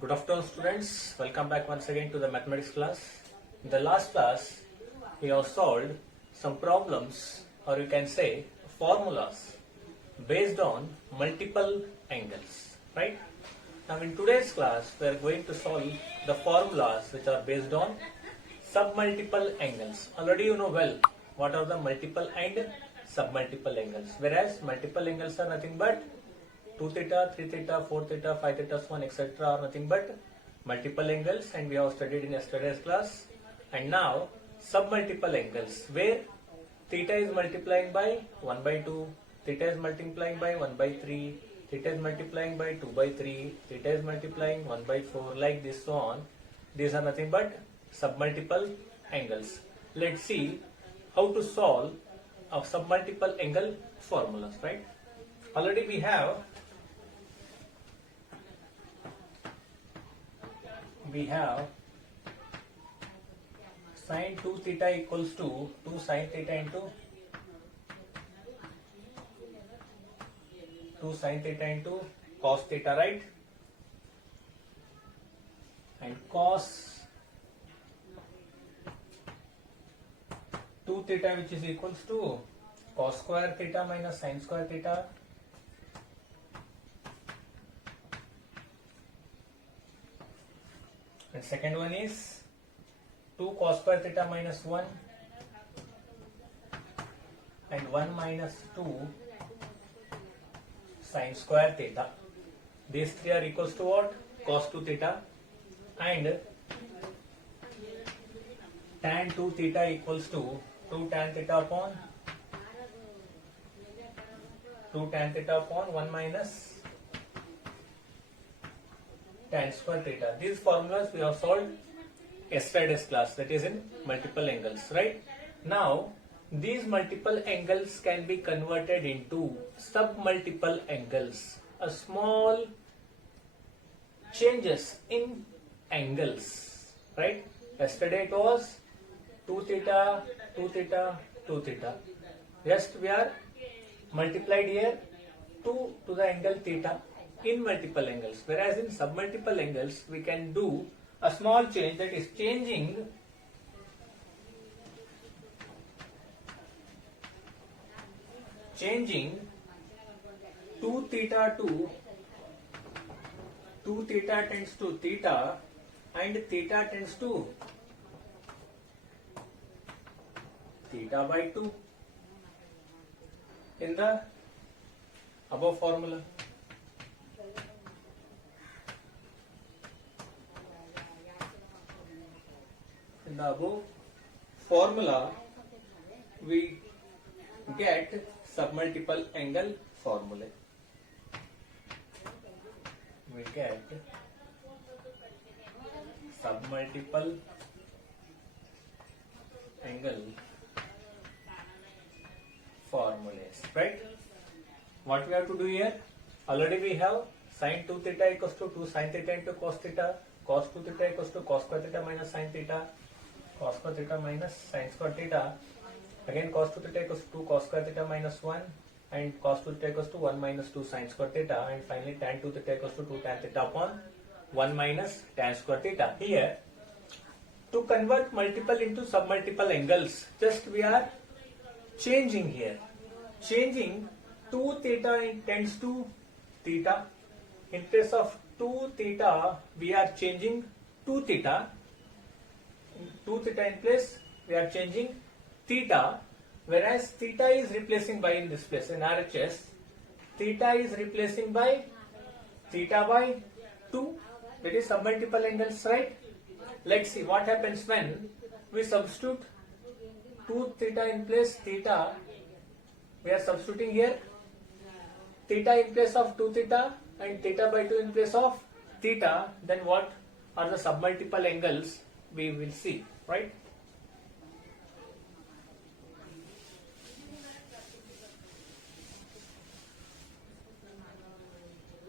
Good afternoon, students. Welcome back once again to the mathematics class. In the last class, we have solved some problems, or you can say formulas, based on multiple angles, right? Now, in today's class, we are going to solve the formulas which are based on submultiple angles. Already you know well what are the multiple and submultiple angles, whereas multiple angles are nothing but 2 theta, 3 theta, 4 theta, 5 theta, so on, etc. are nothing but multiple angles, and we have studied in yesterday's class. And now submultiple angles, where theta is multiplying by 1 by 2, theta is multiplying by 1 by 3, theta is multiplying by 2 by 3, theta is multiplying 1 by 4, like this, so on. These are nothing but submultiple angles. Let's see how to solve a submultiple angle formulas, right? Already we have sin 2 theta equals to 2 sin theta into 2 sin theta into cos theta, right? And cos 2 theta, which is equals to cos square theta minus sin square theta. And second one is 2 cos square theta minus 1 and 1 minus 2 sin square theta. These three are equals to what? Cos 2 theta. And tan 2 theta equals to 2 tan theta upon 1 minus tan square theta. These formulas we have solved yesterday's class, that is in multiple angles, right? Now these multiple angles can be converted into submultiple angles. A small changes in angles, right? Yesterday it was 2 theta, 2 theta, 2 theta. Just we are multiplied here 2 to the angle theta in multiple angles, whereas in submultiple angles we can do a small change, that is changing changing 2 theta to 2 theta tends to theta and theta tends to theta by 2 in the above formula. In the above formula, we get submultiple angle formula. We get submultiple angle formulas, right? What we have to do here? Already we have sin 2 theta equals to 2 sin theta into cos theta, cos 2 theta equals to cos square theta minus sin theta, cos square theta minus sin square theta. Again cos 2 theta equals to 2 cos square theta minus 1 and cos 2 theta equals to 1 minus 2 sin square theta, and finally tan 2 theta equals to 2 tan theta upon 1 minus tan square theta. Here, to convert multiple into submultiple angles, just we are changing here. Changing 2 theta tends to theta. In place of 2 theta, we are changing 2 theta. 2 theta in place, we are changing theta, whereas theta is replacing by in this place in RHS. Theta is replacing by theta by 2. That is submultiple angles, right? Let's see what happens when we substitute 2 theta in place theta. We are substituting here theta in place of 2 theta and theta by 2 in place of theta. Then what are the submultiple angles we will see, right?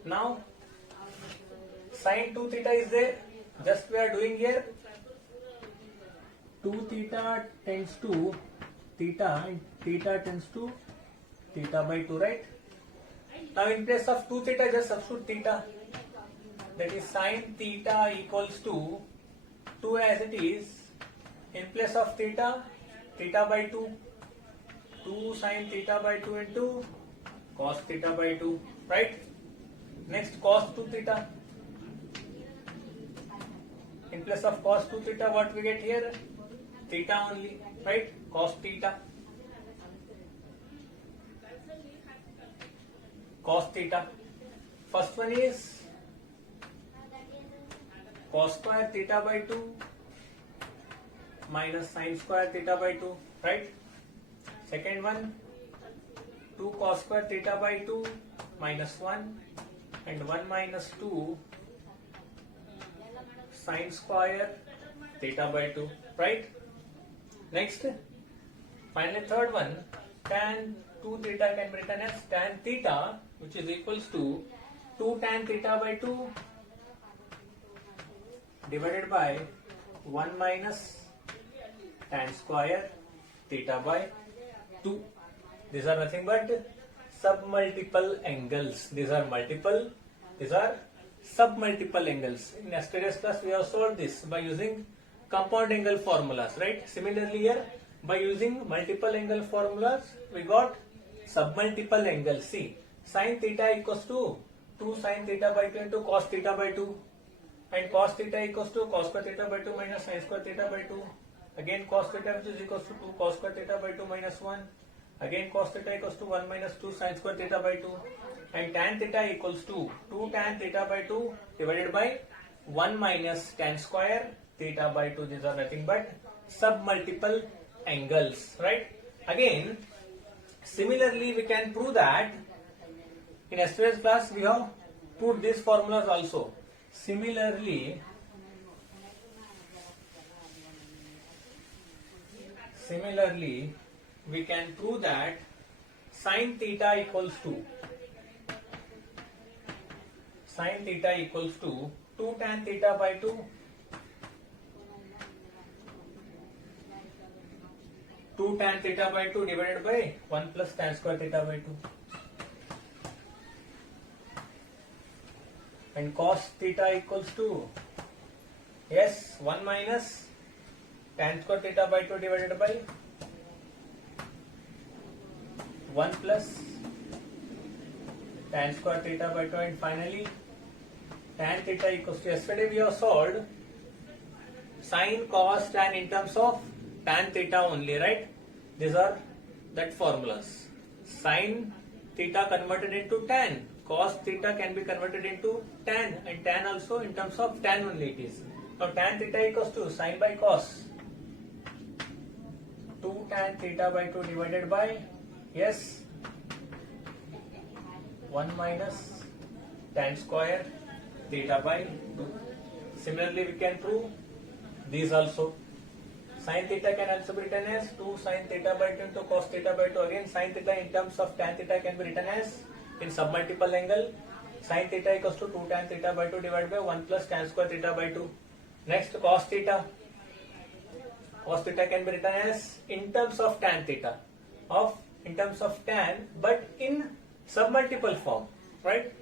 Now sin 2 theta is there. Just we are doing here 2 theta tends to theta and theta tends to theta by 2, right? Now in place of 2 theta, just substitute theta. that is sin theta equals to 2 as it is, in place of theta, theta by 2, 2 sin theta by 2 into cos theta by 2, right? Next cos 2 theta. In place of cos 2 theta, what we get here? Theta only, right? Cos theta. Cos theta. First one is cos square theta by 2 minus sin square theta by 2, right? Second one, 2 cos square theta by 2 minus 1 and 1 minus 2 sin square theta by 2, right? Next, finally third one, tan 2 theta can be written as tan theta, which is equals to 2 tan theta by 2 divided by 1 minus tan square theta by 2. These are nothing but submultiple angles. These are submultiple angles. In yesterday's class we have solved this by using compound angle formulas, right? Similarly here, by using multiple angle formulas, we got submultiple angles. See, sin theta equals to 2 sin theta by 2 into cos theta by 2, and cos theta equals to cos square theta by 2 minus sin square theta by 2. Again cos theta, which is equals to 2 cos square theta by 2 minus 1. Again cos theta equals to 1 minus 2 sin square theta by 2. And tan theta equals to 2 tan theta by 2 divided by 1 minus tan square theta by 2. These are nothing but submultiple angles, right? Again, similarly we can prove that in yesterday's class we have put these formulas also. Similarly, we can prove that sin theta equals to 2 tan theta by 2 2 tan theta by 2 divided by 1 plus tan square theta by 2. And cos theta equals to, yes, 1 minus tan square theta by 2 divided by 1 plus tan square theta by 2. And finally tan theta equals to, yesterday we have solved sin, cos, tan in terms of tan theta only, right? These are that formulas. Sin theta converted into tan, cos theta can be converted into tan, and tan also in terms of tan only it is. Now tan theta equals to sin by cos, 2 tan theta by 2 divided by, yes, 1 minus tan square theta by 2. Similarly we can prove these also. Sin theta can also be written as 2 sin theta by 2 into cos theta by 2. Again sin theta in terms of tan theta can be written as, in submultiple angle, sin theta equals to 2 tan theta by 2 divided by 1 plus tan square theta by 2. Next cos theta. Cos theta can be written as in terms of tan theta, in terms of tan, but in submultiple form, right?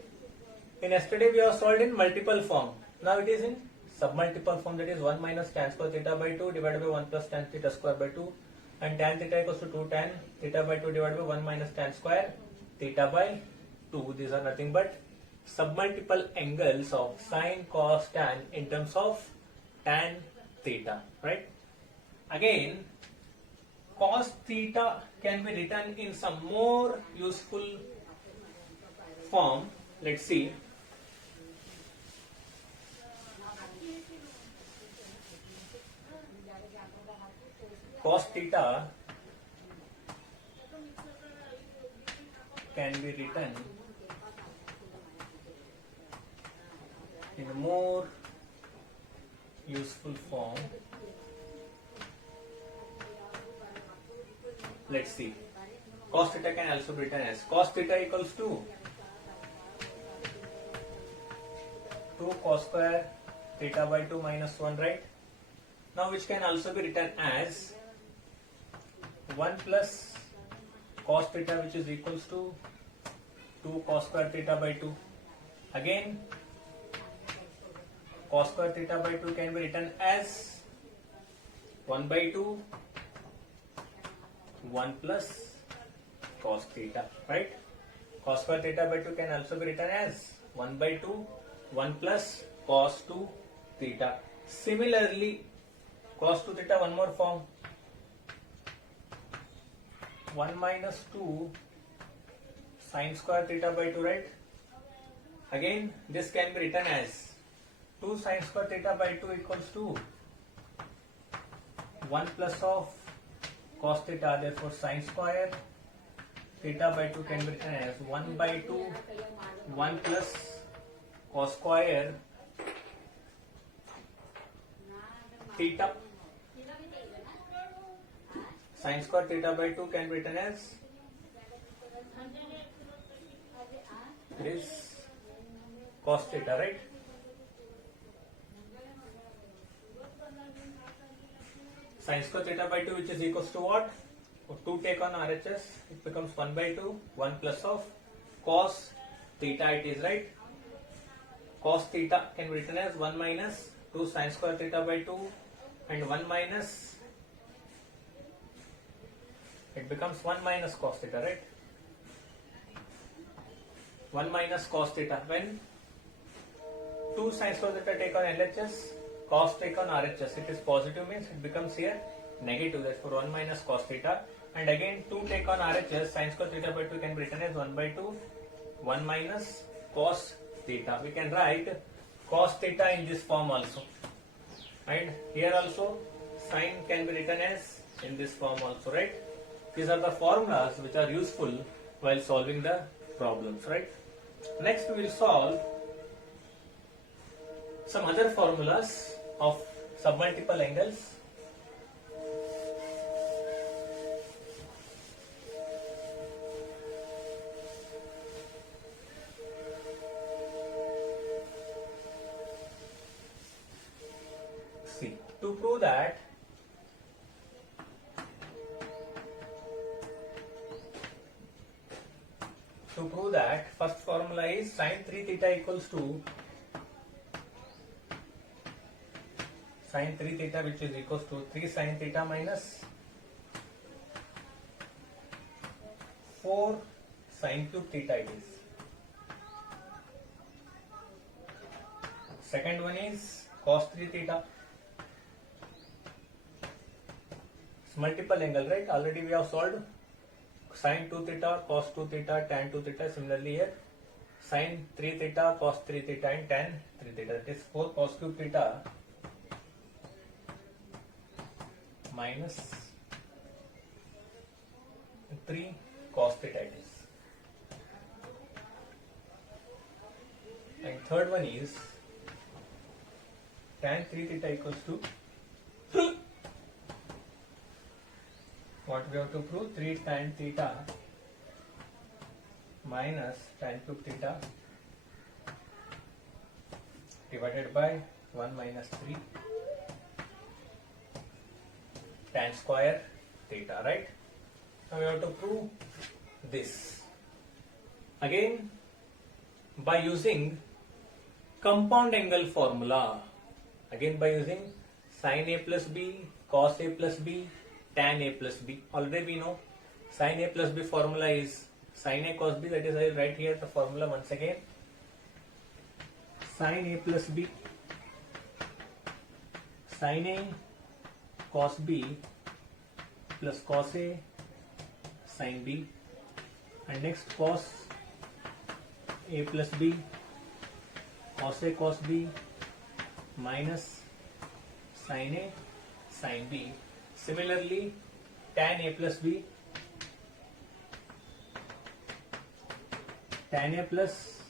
In yesterday we have solved in multiple form. Now it is in submultiple form, that is 1 minus tan square theta by 2 divided by 1 plus tan theta square by 2, and tan theta equals to 2 tan theta by 2 divided by 1 minus tan square theta by 2. These are nothing but submultiple angles of sin, cos, tan in terms of tan theta, right? Again, cos theta can be written in some more useful form. Let's see. Cos theta can be written in a more useful form. Let's see. Cos theta can also be written as cos theta equals to 2 cos square theta by 2 minus 1, right? Now which can also be written as 1 plus cos theta, which is equals to 2 cos square theta by 2. Again cos square theta by 2 can be written as 1 by 2 1 plus cos theta, right? Cos square theta by 2 can also be written as 1 by 2 1 plus cos 2 theta. Similarly, cos 2 theta, one more form, 1 minus 2 sin square theta by 2, right? Again, this can be written as 2 sin square theta by 2 equals to 1 plus of cos theta, therefore sin square theta by 2 can be written as 1 by 2 1 plus cos square theta. Sin square theta by 2 can be written as this cos theta, right? Sin square theta by 2, which is equals to what? 2 take on RHS, it becomes 1 by 2 1 plus of cos theta it is, right? Cos theta can be written as 1 minus 2 sin square theta by 2 and 1 minus, it becomes 1 minus cos theta, right? 1 minus cos theta. When 2 sin square theta take on LHS, cos take on RHS, it is positive, means it becomes here negative, therefore 1 minus cos theta. And again 2 take on RHS, sin square theta by 2 can be written as 1 by 2 1 minus cos theta. We can write cos theta in this form also, and here also sin can be written as in this form also, right? These are the formulas which are useful while solving the problems, right? Next we will solve some other formulas of submultiple angles. See, to prove that first formula is sin 3 theta equals to sin 3 theta, which is equals to 3 sin theta minus 4 sin cube theta it is. Second one is cos 3 theta. It's multiple angle, right? Already we have solved sin 2 theta, cos 2 theta, tan 2 theta. Similarly here, sin 3 theta, cos 3 theta and tan 3 theta. That is 4 cos cube theta minus 3 cos theta it is. And third one is tan 3 theta equals to what we have to prove, 3 tan theta minus tan cube theta divided by 1 minus 3 tan square theta, right? Now we have to prove this again by using compound angle formula. Again by using sin A plus B, cos A plus B, tan A plus B. Already we know sin A plus B formula is sin A cos B. That is, I will write here the formula once again. Sin A plus B, sin A cos B plus cos A sin B, and next cos A plus B, cos A cos B minus sin A sin B. Similarly, tan A plus B, tan A plus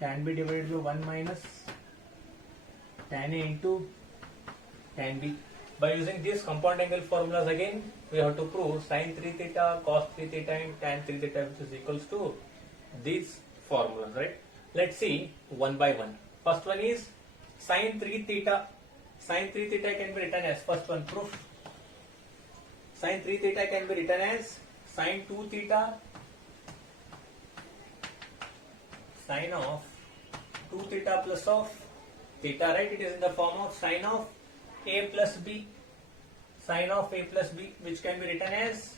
tan B divided by 1 minus tan A into tan B. By using these compound angle formulas again, we have to prove sin 3 theta, cos 3 theta and tan 3 theta, which is equals to these formulas, right? Let's see one by one. First one is sin 3 theta. Sin 3 theta can be written as, first one proof, sin 3 theta can be written as sin 2 theta sin of 2 theta plus of theta, right? It is in the form of sine of a plus b, sine of a plus b, which can be written as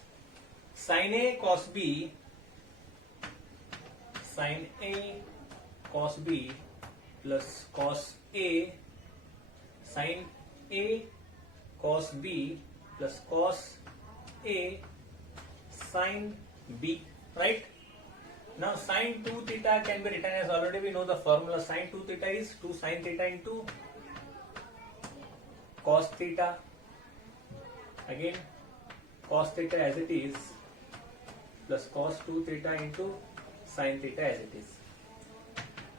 sine a cos b, sine a cos b plus cos a, sine a cos b plus cos a sine b, right? Now sine 2 theta can be written as, already we know the formula, sine 2 theta is 2 sine theta into cos theta, again cos theta as it is, plus cos 2 theta into sine theta as it is.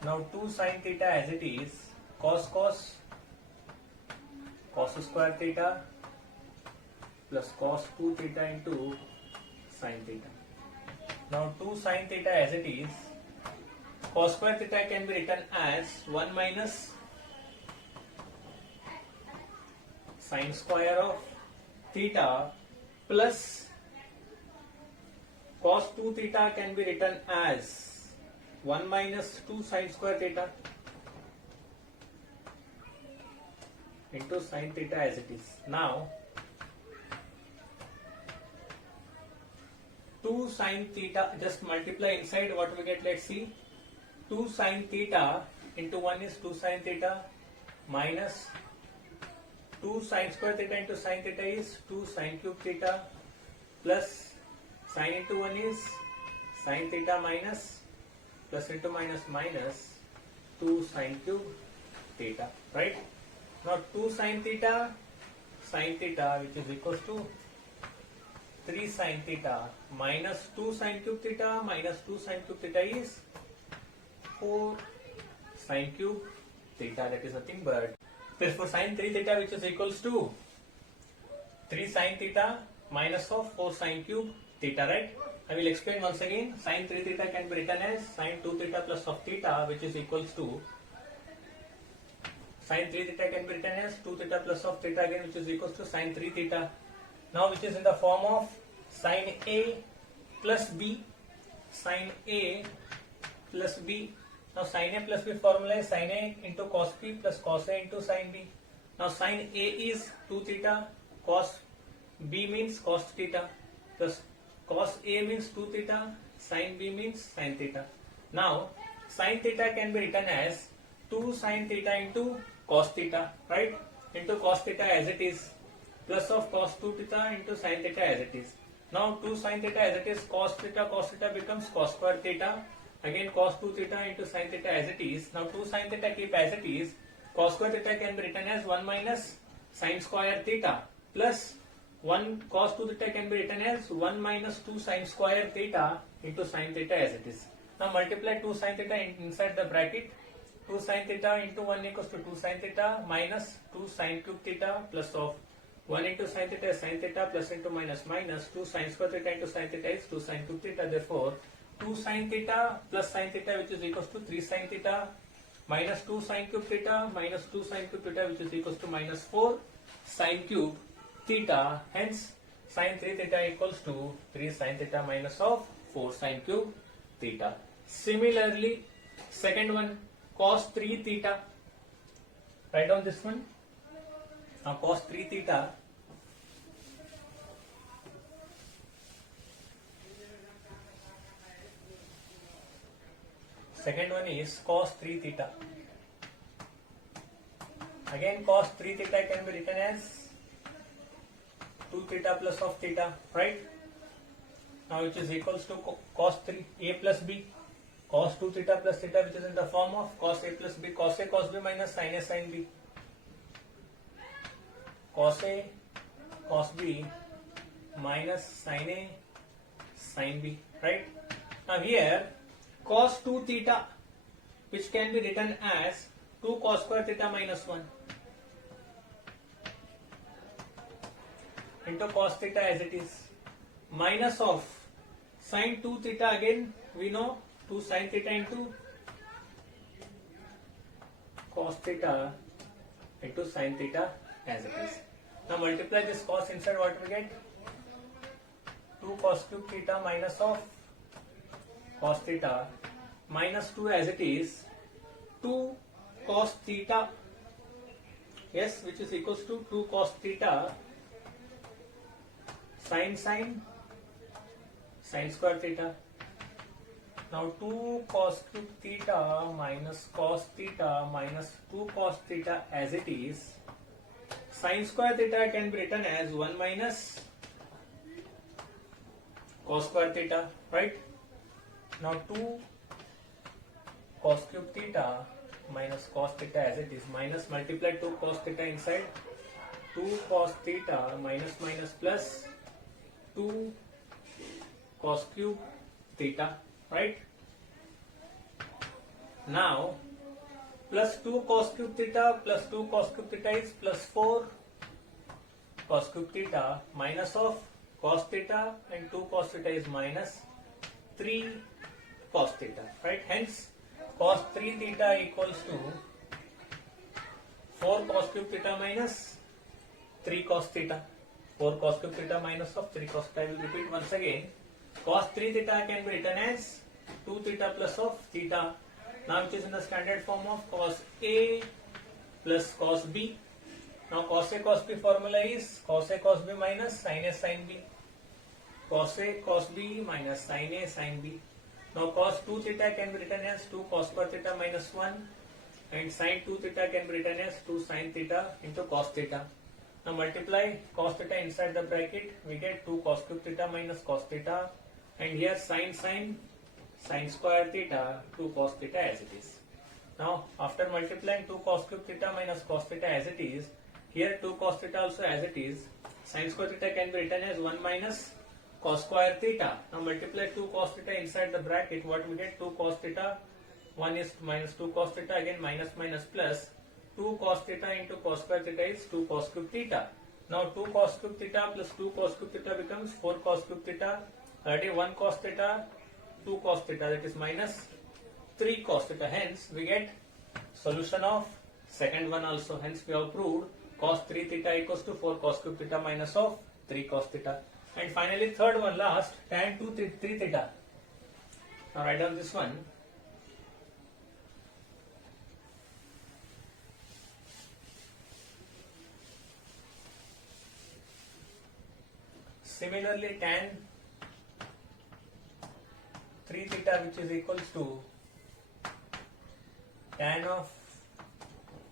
Now 2 sine theta as it is, cos square theta plus cos 2 theta into sine theta. Now 2 sine theta as it is, cos square theta can be written as 1 minus sine square of theta plus cos 2 theta can be written as 1 minus 2 sine square theta into sine theta as it is. Now 2 sine theta, just multiply inside what we get, let's see. 2 sine theta into 1 is 2 sine theta minus 2 sine square theta into sine theta is 2 sine cube theta plus sine into 1 is sine theta minus plus into minus minus 2 sine cube theta, right? Now 2 sine theta which is equals to 3 sine theta minus 2 sine cube theta minus 2 sine cube theta is 4 sine cube theta, that is nothing but, therefore sine 3 theta which is equals to 3 sine theta minus of 4 sine cube theta, right? I will explain once again. Sine 3 theta can be written as sine 2 theta plus of theta, which is equals to sine 3 theta can be written as 2 theta plus of theta again, which is equals to sine 3 theta. Now which is in the form of sine A plus B, sine A plus B. Now sine A plus B formula is sine A into cos B plus cos A into sine B. Now sine A is 2 theta, cos B means cos theta, plus cos A means 2 theta, sine B means sine theta. Now sine theta can be written as 2 sine theta into cos theta, right? Into cos theta as it is, plus of cos 2 theta into sine theta as it is. Now 2 sine theta as it is, cos theta becomes cos square theta, again cos 2 theta into sine theta as it is. Now 2 sine theta keep as it is, cos square theta can be written as 1 minus sine square theta plus 1 cos 2 theta can be written as 1 minus 2 sine square theta into sine theta as it is. Now multiply 2 sine theta inside the bracket. 2 sine theta into 1 equals to 2 sine theta minus 2 sine cube theta plus of 1 into sine theta is sine theta plus into minus minus 2 sine square theta into sine theta is 2 sine cube theta. Therefore 2 sine theta plus sine theta which is equals to 3 sine theta minus 2 sine cube theta minus 2 sine cube theta which is equals to minus 4 sine cube theta. Hence sine 3 theta equals to 3 sine theta minus of 4 sine cube theta. Similarly, second one, cos 3 theta. Write down this one. Now cos 3 theta, second one is cos 3 theta. Again cos 3 theta can be written as 2 theta plus of theta, right? Now which is equals to cos 3 a plus b, cos 2 theta plus theta which is in the form of cos a plus b, cos a cos b minus sin a sin b, cos a cos b minus sin a sin b, right? Now here cos 2 theta which can be written as 2 cos square theta minus 1 into cos theta as it is, minus of sin 2 theta, again we know 2 sin theta into cos theta into sin theta as it is. Now multiply this cos inside, what we get? 2 cos cube theta minus of cos theta minus 2 as it is 2 cos theta, yes, which is equals to 2 cos theta sin square theta. Now 2 cos cube theta minus 2 cos theta as it is. Sin square theta can be written as 1 minus cos square theta, right? Now 2 cos cube theta minus cos theta as it is, minus multiply 2 cos theta inside, 2 cos theta minus plus 2 cos cube theta, right? Now plus 2 cos cube theta plus 2 cos cube theta is plus 4 cos cube theta, minus of cos theta and 2 cos theta is minus 3 cos theta, right? Hence cos 3 theta equals to 4 cos cube theta minus 3 cos theta. 4 cos cube theta minus of 3 cos theta. I will repeat once again. Cos 3 theta can be written as 2 theta plus of theta. Now which is in the standard form of cos A plus cos B. Now cos A cos B formula is cos A cos B minus sin A sin B. Cos A cos B minus sin A sin B. Now cos 2 theta can be written as 2 cos square theta minus 1, and sin 2 theta can be written as 2 sin theta into cos theta. Now multiply cos theta inside the bracket, we get 2 cos cube theta minus cos theta, and here sin square theta 2 cos theta as it is. Now after multiplying 2 cos cube theta minus cos theta as it is, here 2 cos theta also as it is, sin square theta can be written as 1 minus cos square theta. Now multiply 2 cos theta inside the bracket, what we get? 2 cos theta, 1 is minus 2 cos theta, again minus plus 2 cos theta into cos square theta is 2 cos cube theta. Now 2 cos cube theta plus 2 cos cube theta becomes 4 cos cube theta, already 1 cos theta, 2 cos theta, that is minus 3 cos theta. Hence we get solution of second one also. Hence we have proved cos 3 theta equals to 4 cos cube theta minus of 3 cos theta. And finally third one last, tan 3 theta. Now write down this one. Similarly tan 3 theta, which is equals to tan of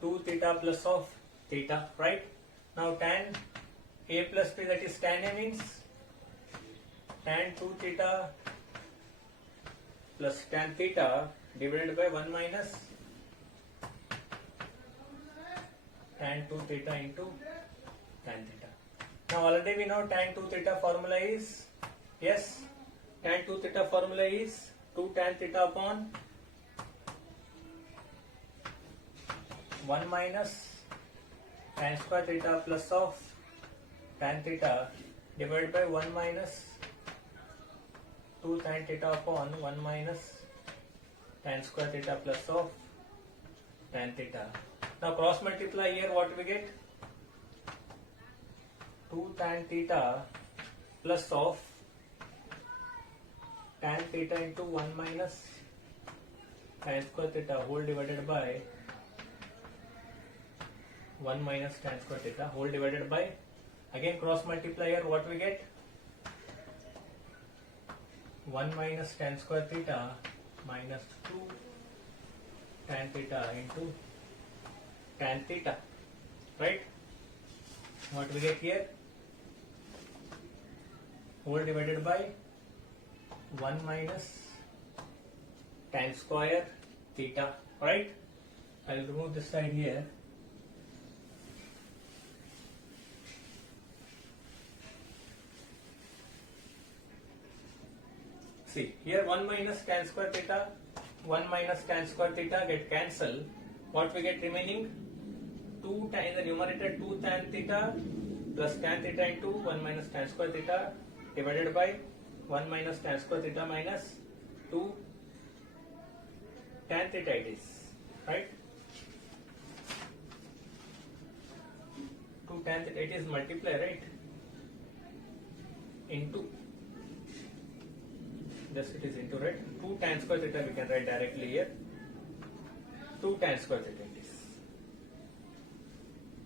2 theta plus of theta, right? Now tan A plus B, that is tan A, means tan 2 theta plus tan theta divided by 1 minus tan 2 theta into tan theta. Now already we know tan 2 theta formula is, yes, tan 2 theta formula is 2 tan theta upon 1 minus tan square theta plus of tan theta divided by 1 minus 2 tan theta upon 1 minus tan square theta plus of tan theta. Now cross multiply here, what we get? 2 tan theta plus of tan theta into 1 minus tan square theta whole divided by 1 minus tan square theta whole divided by, again cross multiply here, what we get? 1 minus tan square theta minus 2 tan theta into tan theta, right? What we get here? Whole divided by 1 minus tan square theta, right? I will remove this side here. See, here 1 minus tan square theta, 1 minus tan square theta get cancelled. What we get remaining? 2 tan, in the numerator 2 tan theta plus tan theta into 1 minus tan square theta divided by 1 minus tan square theta minus 2 tan theta it is, right? 2 tan theta, it is multiply, right? Into, just it is into, right? 2 tan square theta we can write directly here. 2 tan square theta it is.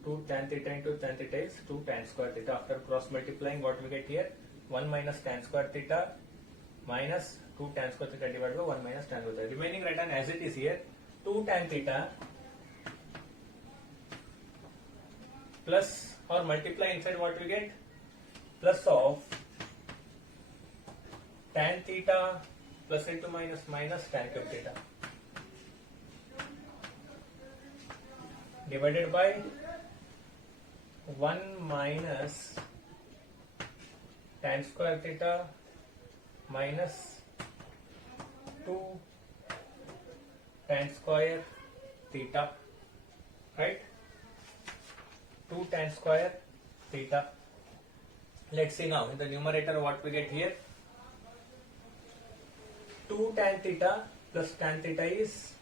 2 tan theta into tan theta is 2 tan square theta. After cross multiplying, what we get here? 1 minus tan square theta minus 2 tan square theta divided by 1 minus tan square theta. Remaining written as it is here, 2 tan theta plus or multiply inside what we get? Plus of tan theta plus into minus tan cube theta divided by 1 minus tan square theta minus 2 tan square theta, right? 2 tan square theta. Let's see now in the numerator what we get here. 2 tan theta plus tan theta is,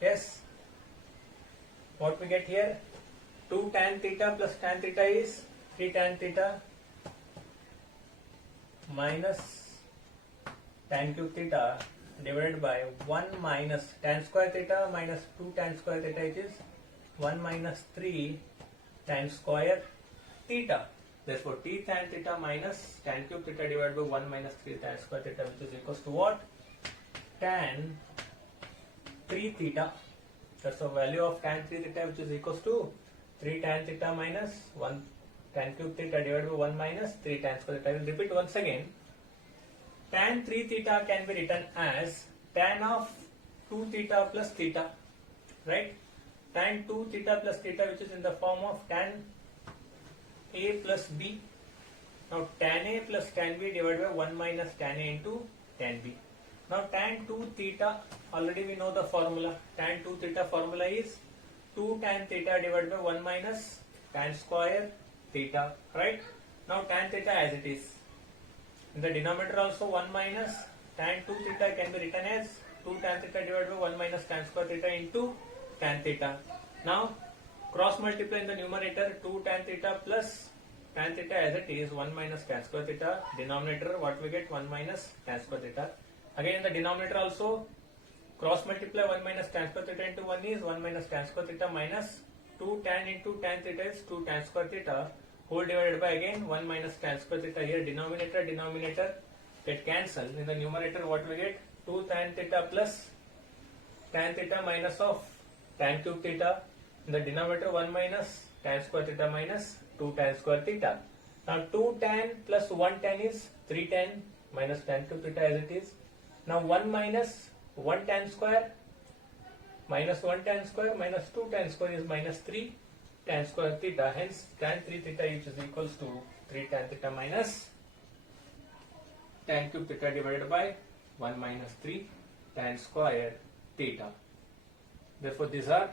yes, what we get here? 2 tan theta plus tan theta is 3 tan theta minus tan cube theta divided by 1 minus tan square theta minus 2 tan square theta, it is 1 minus 3 tan square theta. Therefore, t tan theta minus tan cube theta divided by 1 minus 3 tan square theta, which is equals to what? Tan 3 theta. That's the value of tan 3 theta, which is equals to 3 tan theta minus 1 tan cube theta divided by 1 minus 3 tan square theta. I will repeat once again. Tan 3 theta can be written as tan of 2 theta plus theta, right? Tan 2 theta plus theta, which is in the form of tan A plus B. Now tan A plus tan B divided by 1 minus tan A into tan B. Now tan 2 theta, already we know the formula. Tan 2 theta formula is 2 tan theta divided by 1 minus tan square theta, right? Now tan theta as it is. In the denominator also 1 minus tan 2 theta can be written as 2 tan theta divided by 1 minus tan square theta into tan theta. Now cross multiply in the numerator 2 tan theta plus tan theta as it is 1 minus tan square theta. Denominator what we get? 1 minus tan square theta. Again in the denominator also cross multiply 1 minus tan square theta into 1 is 1 minus tan square theta minus 2 tan into tan theta is 2 tan square theta whole divided by again 1 minus tan square theta. Here denominator get cancelled. In the numerator what we get? 2 tan theta plus tan theta minus of tan cube theta. In the denominator 1 minus tan square theta minus 2 tan square theta. Now 2 tan plus 1 tan is 3 tan minus tan cube theta as it is. Now 1 minus 1 tan square minus 1 tan square minus 2 tan square is minus 3 tan square theta. Hence tan 3 theta which is equals to 3 tan theta minus tan cube theta divided by 1 minus 3 tan square theta. Therefore these are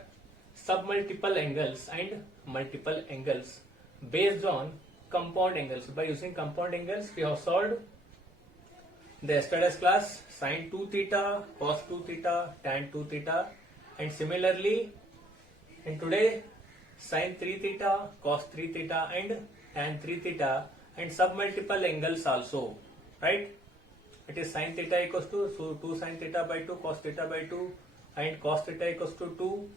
submultiple angles and multiple angles based on compound angles. By using compound angles we have solved the yesterday's class sin 2 theta, cos 2 theta, tan 2 theta, and similarly in today sin 3 theta, cos 3 theta and tan 3 theta, and submultiple angles also, right? It is sin theta equals to 2 sin theta by 2 cos theta by 2 and cos theta equals to 2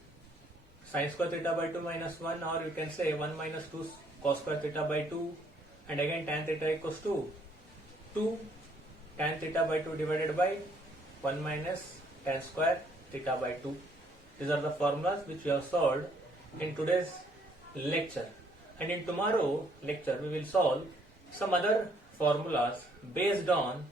sin square theta by 2 minus 1, or you can say 1 minus 2 cos square theta by 2, and again tan theta equals to 2 tan theta by 2 divided by 1 minus tan square theta by 2. These are the formulas which we have solved in today's lecture, and in tomorrow lecture we will solve some other formulas based on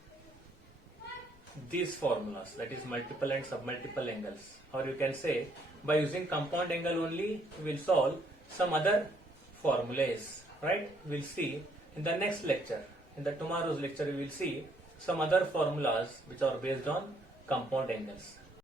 these formulas, that is multiple and submultiple angles, or you can say by using compound angle only we will solve some other formulas, right? We will see in the next lecture. In the tomorrow's lecture we will see some other formulas which are based on compound angles.